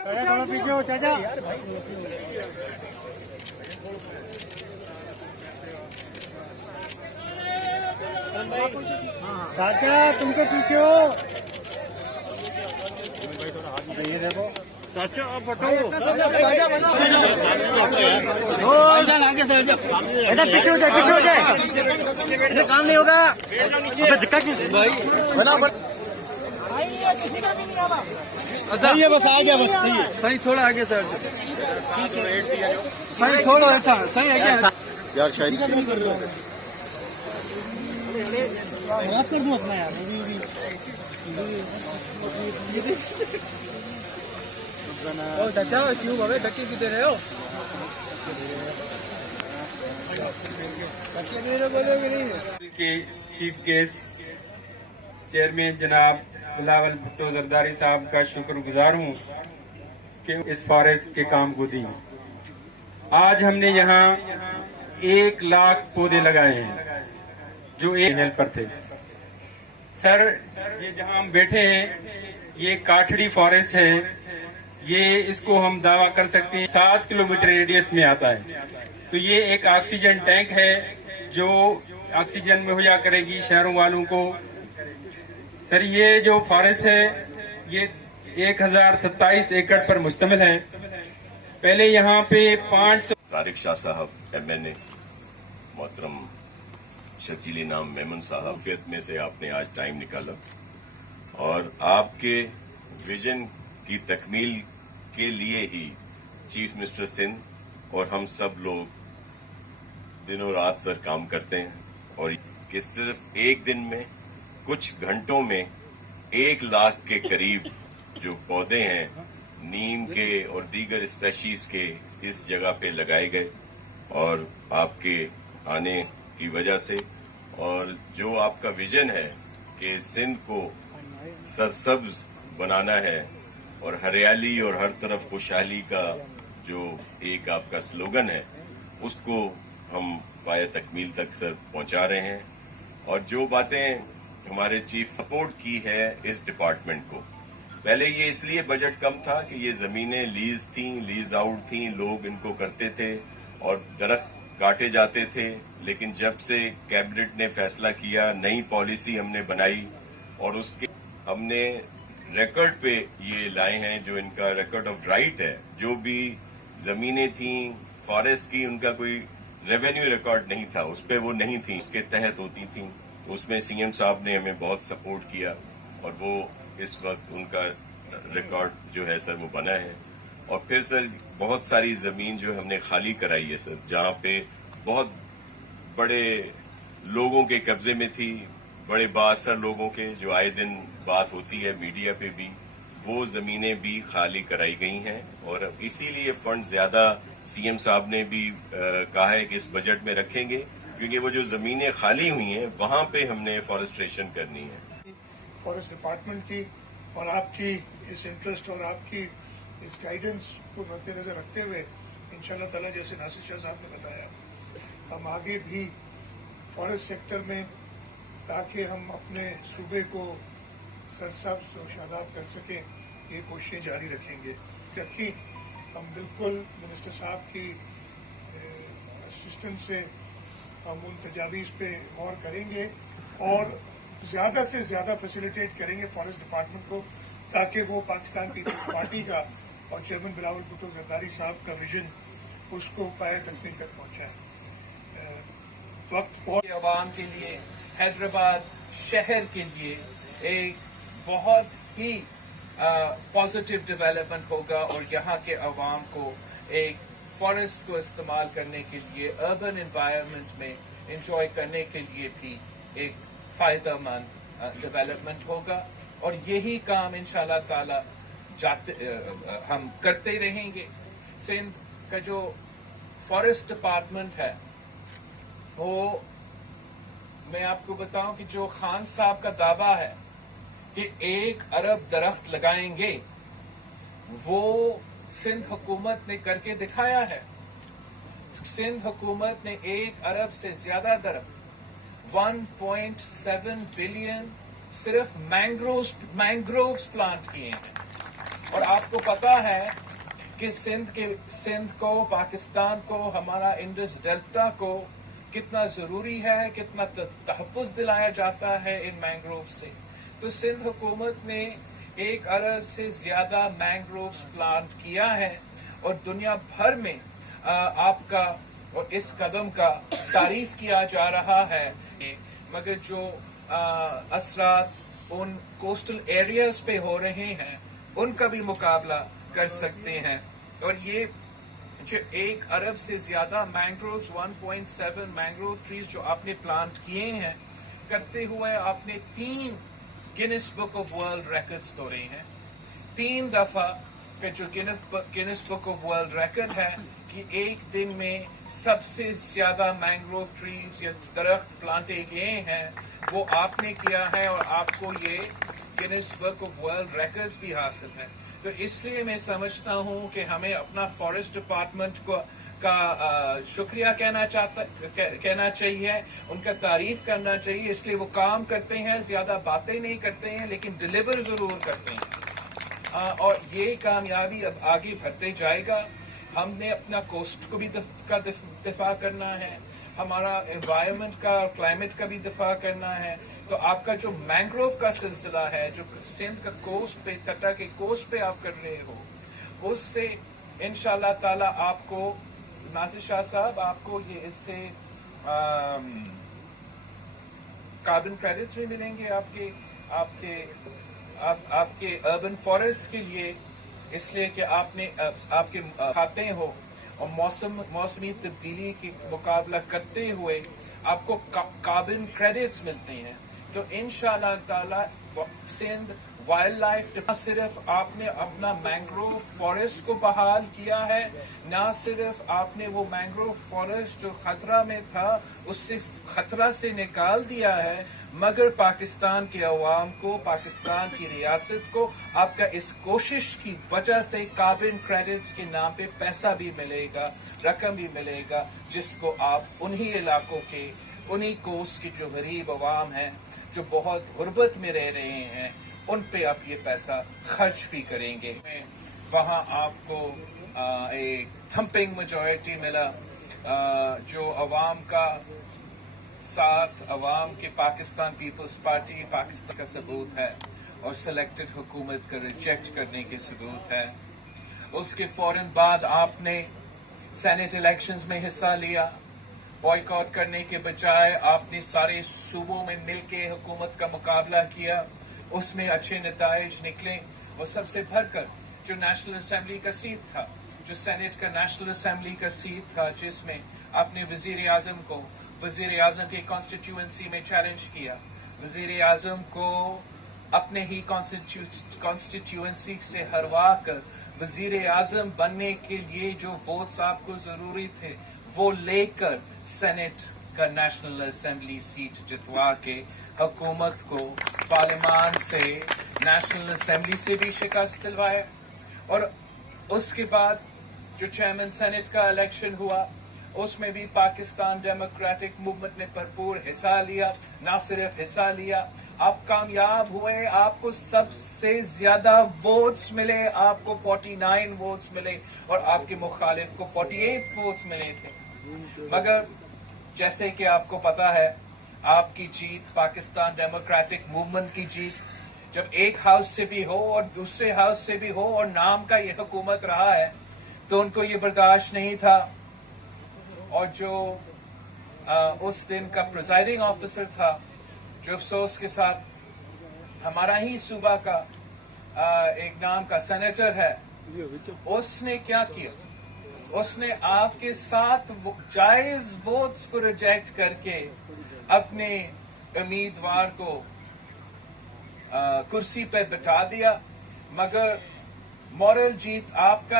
थोड़ा पीछे हो चाचा। चाचा तुमको पीछे हो। ये देखो चाचा आप हटो। बेटा पीछे हो जाए, पीछे हो जाए, ऐसे काम नहीं होगा। दिक्कत भाई बना किसी का भी नहीं आना। सही है, बस आ गया, बस सही है। सही थोड़ा आगे सर, ठीक है सही थोड़ा अच्छा सही है क्या यार। शायद बात कर दूं अपना यार। चाचा क्यों बाबे धक्के क्यों दे रहे हो? के चीफ गेस्ट चेयरमैन जनाब बिलावल भुट्टो जरदारी साहब का शुक्रगुजार हूँ कि इस फॉरेस्ट के काम को दी। आज हमने यहाँ 1 लाख पौधे लगाए हैं जो एक हेल्प पर थे। सर ये जहाँ हम बैठे हैं ये काठड़ी फॉरेस्ट है। ये इसको हम दावा कर सकते हैं 7 किलोमीटर रेडियस में आता है। तो ये एक ऑक्सीजन टैंक है जो ऑक्सीजन मुहैया करेगी शहरों वालों को। सर ये जो फॉरेस्ट है ये 1027 एकड़ पर मुश्तमिल है। पहले यहाँ पे 500 तारिक शाह साहब MNA, मोहतरम शर्जीली नाम मेमन साहब, फियत में से आपने आज टाइम निकाला और आपके विजन की तकमील के लिए ही चीफ मिनिस्टर सिंध और हम सब लोग दिनों रात सर काम करते हैं। और कि सिर्फ एक दिन में कुछ घंटों में 1 लाख के करीब जो पौधे हैं नीम के और दीगर स्पेशीज के इस जगह पे लगाए गए और आपके आने की वजह से, और जो आपका विजन है कि सिंध को सरसब्ज बनाना है और हरियाली और हर तरफ खुशहाली का जो एक आपका स्लोगन है उसको हम पाए तकमील तक सर पहुंचा रहे हैं। और जो बातें हमारे चीफ सपोर्ट की है इस डिपार्टमेंट को, पहले ये इसलिए बजट कम था कि ये जमीनें लीज थी, लीज आउट थी, लोग इनको करते थे और दरख्त काटे जाते थे। लेकिन जब से कैबिनेट ने फैसला किया, नई पॉलिसी हमने बनाई और उसके हमने रिकॉर्ड पे ये लाए हैं जो इनका रिकॉर्ड ऑफ राइट है। जो भी जमीनें थी फॉरेस्ट की उनका कोई रेवेन्यू रिकॉर्ड नहीं था, उस पर वो नहीं थी, उसके तहत होती थी। उसमें सीएम साहब ने हमें बहुत सपोर्ट किया और वो इस वक्त उनका रिकॉर्ड जो है सर वो बना है। और फिर सर बहुत सारी जमीन जो हमने खाली कराई है सर, जहाँ पे बहुत बड़े लोगों के कब्जे में थी, बड़े बाअसर लोगों के, जो आए दिन बात होती है मीडिया पे भी, वो जमीनें भी खाली कराई गई हैं। और इसीलिए फंड ज्यादा सीएम साहब ने भी कहा है कि इस बजट में रखेंगे, क्योंकि वो जो जमीनें खाली हुई हैं वहां पे हमने फॉरेस्ट्रेशन करनी है। फॉरेस्ट डिपार्टमेंट की और आपकी इस इंटरेस्ट और आपकी इस गाइडेंस को मद्देनजर रखते हुए इंशाल्लाह ताला, जैसे नासिर शाह साहब ने बताया, हम आगे भी फॉरेस्ट सेक्टर में, ताकि हम अपने सूबे को सरसब्ज और शादाब कर सकें, ये कोशिशें जारी रखेंगे। रखी हम बिल्कुल मिनिस्टर साहब की असिस्टेंस से हम उन तजावीज़ पे गौर करेंगे और ज़्यादा से ज़्यादा फैसिलिटेट करेंगे फॉरेस्ट डिपार्टमेंट को, ताकि वो पाकिस्तान पीपल्स पार्टी का और चेयरमैन बिलावल भुट्टो जरदारी साहब का विजन उसको पाए तकमील तक पहुंचाए। वक्त बहुत आवाम के लिए, हैदराबाद शहर के लिए एक बहुत ही पॉजिटिव डेवलपमेंट होगा और यहाँ के अवाम को एक फॉरेस्ट को इस्तेमाल करने के लिए, अर्बन एनवायरनमेंट में एंजॉय करने के लिए भी एक फायदेमंद डेवलपमेंट होगा। और यही काम इंशाल्लाह ताला हम करते रहेंगे। सिंध का जो फॉरेस्ट डिपार्टमेंट है वो, मैं आपको बताऊं कि जो खान साहब का दावा है कि 1 अरब दरख्त लगाएंगे, वो सिंध हुकूमत ने करके दिखाया है। सिंध हुकूमत ने 1 अरब से ज्यादा दरख्त, 1.7 बिलियन सिर्फ मैंग्रोव्स प्लांट किए हैं। اور آپ کو پتا ہے کہ سندھ کو، پاکستان کو، ہمارا انڈس ڈیلٹا کو کتنا ضروری ہے، کتنا تحفظ دلایا جاتا ہے ان مینگروو سے. تو سندھ حکومت نے 1 ارب سے زیادہ مینگرووز پلانٹ کیا ہے اور دنیا بھر میں آپ کا اور اس قدم کا تعریف کیا جا رہا ہے. مگر جو اثرات ان کوسٹل ایریاز پہ ہو رہے ہیں ان کا بھی مقابلہ کر سکتے ہیں. اور یہ جو 1 ارب سے زیادہ مینگرووز، 1.7 مینگروو ٹریز جو آپ نے پلانٹ کیے ہیں، کرتے ہوئے آپ نے 3 grains book of world records توڑے ہیں. 3 دفعہ کہ جو grains book of world record ہے کہ ایک دن میں سب سے زیادہ مینگروو ٹریز یا درخت پلانٹے گئے ہیں، وہ آپ نے کیا ہے اور آپ کو یہ grains book of world records بھی حاصل ہے. تو اس لیے میں سمجھتا ہوں کہ ہمیں اپنا فارسٹ ڈپارٹمنٹ کا شکریہ کہنا چاہیے، ان کا تعریف کرنا چاہیے. اس لیے وہ کام کرتے ہیں، زیادہ باتیں نہیں کرتے ہیں لیکن ڈیلیور ضرور کرتے ہیں. اور یہ کامیابی اب آگے بڑھتے جائے گا. ہم نے اپنا کوسٹ کو بھی دفاع کرنا ہے، ہمارا انوائرمنٹ کا، کلائمیٹ کا بھی دفاع کرنا ہے. تو آپ کا جو مینگروو کا سلسلہ ہے، جو سندھ کا کوسٹ پہ، تٹا کے کوسٹ پہ آپ کر رہے ہو، اس سے انشاءاللہ تعالی آپ کو، ناصر شاہ صاحب، آپ کو یہ اس سے کاربن کریڈٹس بھی ملیں گے آپ کے اربن فارسٹ کے لیے، اس لیے کہ آپ کے کھاتے ہو اور موسمی تبدیلی کے مقابلہ کرتے ہوئے آپ کو کاربن کریڈٹس ملتے ہیں. تو انشاءاللہ تعالی سندھ وائلڈ لائف نہ صرف آپ نے اپنا مینگروو فارسٹ کو بحال کیا ہے، نہ صرف آپ نے وہ مینگروو فارسٹ جو خطرہ میں تھا اس سے خطرہ سے نکال دیا ہے، مگر پاکستان کے عوام کو، پاکستان کی ریاست کو آپ کا اس کوشش کی وجہ سے کاربن کریڈٹس کے نام پہ پیسہ بھی ملے گا، رقم بھی ملے گا، جس کو آپ انہی علاقوں کے، انہی کوسٹ کے جو غریب عوام ہیں، جو بہت غربت میں رہ رہے ہیں، ان پہ آپ یہ پیسہ خرچ بھی کریں گے. وہاں آپ کو ایک تھمپنگ میجورٹی ملا، جو عوام کا ساتھ، عوام کے پاکستان پیپلز پارٹی پاکستان کا ثبوت ہے اور سلیکٹڈ حکومت کا ریجیکٹ کرنے کے ثبوت ہے. اس کے فوراً بعد آپ نے سینٹ الیکشنز میں حصہ لیا. بائیکاٹ کرنے کے بجائے آپ نے سارے صوبوں میں مل کے حکومت کا مقابلہ کیا، اس میں اچھے نتائج نکلے. اور سب سے بڑھ کر جو نیشنل اسمبلی کا سیٹ تھا، جو سینٹ کا نیشنل اسمبلی کا سیٹ تھا، جس میں آپ نے وزیر اعظم کو وزیر اعظم کی کانسٹیٹیوئنسی میں چیلنج کیا، وزیر اعظم کو اپنے ہی کانسٹیٹیوئنسی سے ہروا کر وزیر اعظم بننے کے لیے جو ووٹس آپ کو ضروری تھے وہ لے کر سینٹ کا نیشنل اسمبلی سیٹ جتوا کے حکومت کو پارلیمان سے، نیشنل اسمبلی سے بھی شکست دلوایا. اور اس کے بعد جو چیئرمین سینٹ کا الیکشن ہوا، اس میں بھی پاکستان ڈیموکریٹک موومنٹ نے بھرپور حصہ لیا. نہ صرف حصہ لیا، آپ کامیاب ہوئے، آپ کو سب سے زیادہ ووٹس ملے، آپ کو 49 ووٹس ملے اور آپ کے مخالف کو 48 ووٹس ملے تھے. مگر جیسے کہ آپ کو پتا ہے، آپ کی جیت، پاکستان ڈیموکریٹک موومنٹ کی جیت، جب ایک ہاؤس سے بھی ہو اور دوسرے ہاؤس سے بھی ہو اور نام کا یہ حکومت رہا ہے، تو ان کو یہ برداشت نہیں تھا. اور جو اس دن کا پریزائڈنگ آفیسر تھا، جو افسوس کے ساتھ ہمارا ہی صوبہ کا ایک نام کا سینیٹر ہے، اس نے کیا کیا؟ اس نے آپ کے ساتھ جائز ووٹس کو ریجیکٹ کر کے اپنے امیدوار کو کرسی پہ بٹھا دیا. مگر مورل جیت آپ کا